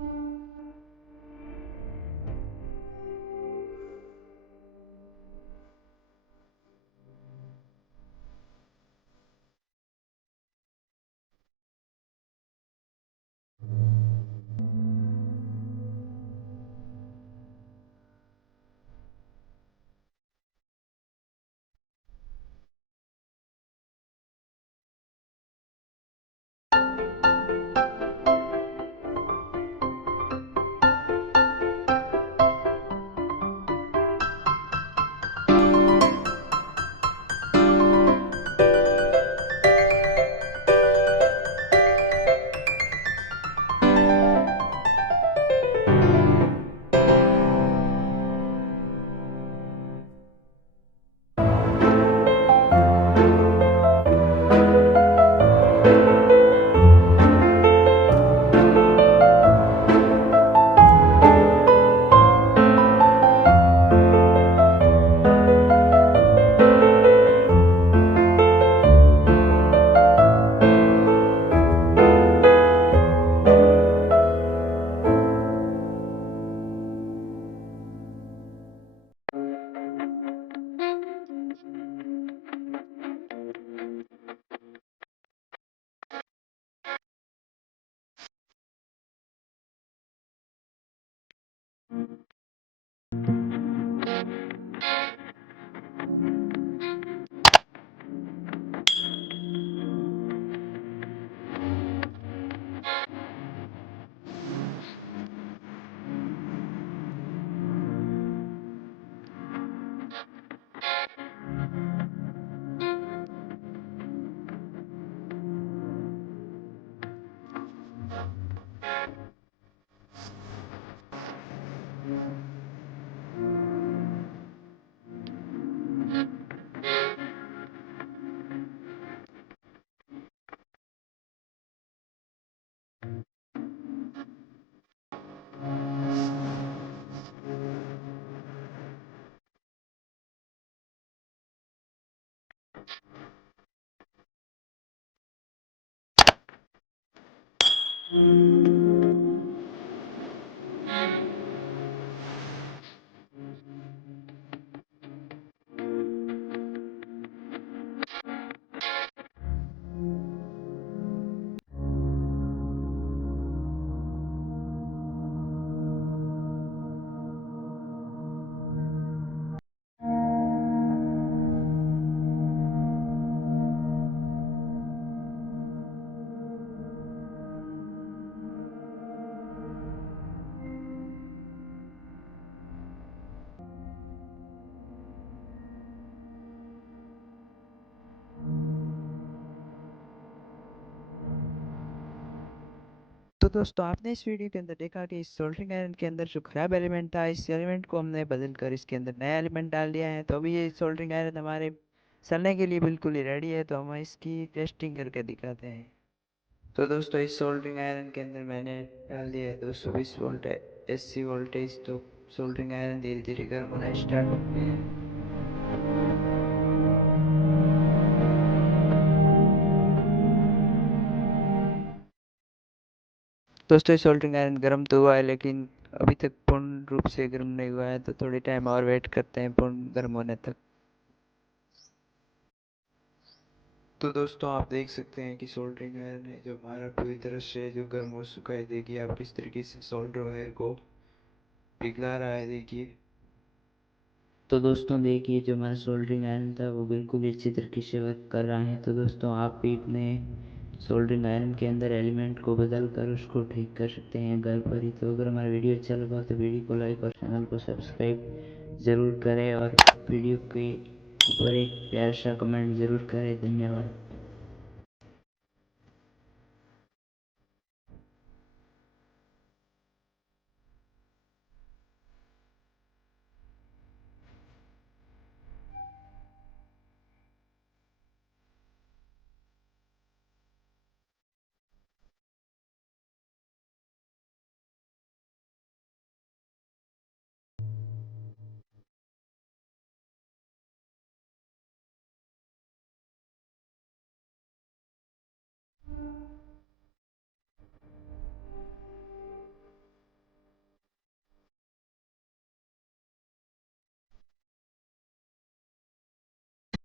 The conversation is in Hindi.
तो दोस्तों आपने इस वीडियो के अंदर देखा कि इस सोल्डरिंग आयरन के अंदर जो खराब एलिमेंट था, इस एलिमेंट को हमने बदल कर इसके अंदर नया एलिमेंट डाल दिया है। तो अभी ये सोल्डरिंग आयरन हमारे सलने के लिए बिल्कुल ही रेडी है। तो हम इसकी टेस्टिंग करके दिखाते हैं। तो दोस्तों इस सोल्डरिंग आयरन के अंदर मैंने डाल दिया है 220 वोल्ट एसी वोल्टेज। तो सोल्डरिंग आयरन धीरे धीरे गर्म होना स्टार्ट हो गया है। दोस्तों सोल्डरिंग आयरन गर्म तो हुआ है, लेकिन अभी तक पूर्ण रूप से गर्म नहीं हुआ है। तो थोड़ी टाइम और वेट करते हैं पूर्ण गर्म होने तक। तो दोस्तों आप देख सकते हैं कि सोल्डरिंग आयरन है जो हमारा पूरी तरह से जो गर्म हो चुका है। देखिए आप किस तरीके से सोल्डर वायर को पिघला रहा है, देखिए। तो दोस्तों देखिए जो हमारा सोल्डरिंग आयरन था वो बिल्कुल अच्छी तरीके से वर्क कर रहा है। तो दोस्तों आप भी अपने सोल्डरिंग आयरन के अंदर एलिमेंट को बदल कर उसको ठीक कर सकते हैं घर पर ही। तो अगर हमारा वीडियो अच्छा लगा तो वीडियो को लाइक और चैनल को सब्सक्राइब ज़रूर करें और वीडियो के ऊपर एक प्यारा सा कमेंट ज़रूर करें। धन्यवाद।